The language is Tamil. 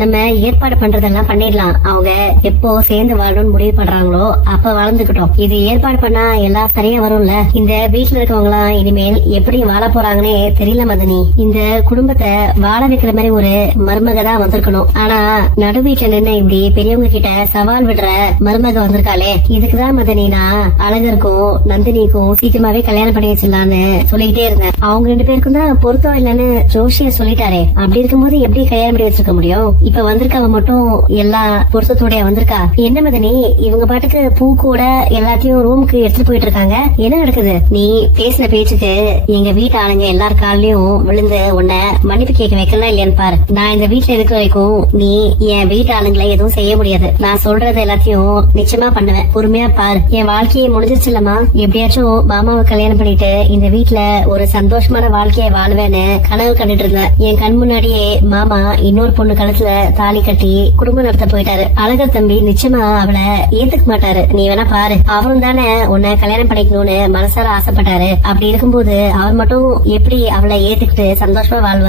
நம்ம ஏற்பாடு பண்றதெல்லாம் பண்ணிடலாம். அவங்க எப்போ சேர்ந்து வாழணும்னு முடிவு பண்றாங்களோ அப்ப வளர்ந்துக்கிட்டோம். இது ஏற்பாடு பண்ணா எல்லாம் சரியா வரும்ல. இந்த வீட்டுல இருக்கவங்க எல்லாம் இனிமேல் எப்படி வாழ போறாங்கன்னே தெரியல மதனி. இந்த குடும்பத்தை வாழ வைக்கிற மாதிரி ஒரு மருமக தான் வந்திருக்கணும். ஆனா நடு வீட்டுல நின்று இப்படி பெரியவங்க கிட்ட சவால் விடுற மருமக வந்திருக்காளே, இதுக்குதான் மதனி நான் அழகருக்கும் நந்தினிக்கும் சீக்கிரமாவே கல்யாணம் பண்ணி வச்சிடலான்னு சொல்லிக்கிட்டே இருந்தேன். அவங்க 2 பேருக்கும் தான் பொருத்தம் இல்லைன்னு ஜோஷியர் சொல்லிட்டாரே. அப்படி இருக்கும்போது எப்படி கல்யாணம் பண்ணி வச்சிருக்க முடியும்? இப்ப வந்திருக்கவ மட்டும் எல்லா பொருத்தத்தோட வந்திருக்கா. என்ன மதனி, இவங்க பாட்டுக்கு பூ கூட எல்லாத்தையும் ரூமுக்கு எடுத்துட்டு போயிட்டு இருக்காங்க. என்ன நடக்குது? நீ பேசின பேச்சுக்கு எங்க வீட்டு ஆளுங்க எல்லார் காலையும் விழுந்து உன்னை மன்னிப்பு கேட்க வைக்கலாம் இல்லையான்னு பாரு. நான் இந்த வீட்டுல இருக்க வரைக்கும் நீ என் வீட்டு ஆளுங்களை எதுவும் செய்ய முடியாது. நான் சொல்றது எல்லாத்தையும் நிச்சயமா பண்ணுவேன். பொறுமையா பாரு. என் வாழ்க்கையை முடிஞ்சிருச்சுலமா. எப்படியாச்சும் மாமாவை கல்யாணம் பண்ணிட்டு இந்த வீட்டுல ஒரு சந்தோஷமான வாழ்க்கையை வாழ்வேன்னு கனவு கண்டுட்டு இருந்தேன். என் கண் முன்னாடியே மாமா இன்னொரு பொண்ணு கழுத்துல தாலி கட்டி குடும்பம் நடத்த போயிட்டாரு. அழகர் தம்பி நிச்சயமா அவளை ஏத்துக்க மாட்டாரு. நீ வேணா பாரு. அவரும் தானே உன்னை கல்யாணம் பண்ணிக்கணும்னு மனசார ஆசைப்பட்டாரு. அப்படி இருக்கும்போது அவர் மட்டும் எப்படி அவளை ஏத்துக்கிட்டு சந்தோஷமா வாழ்வார்?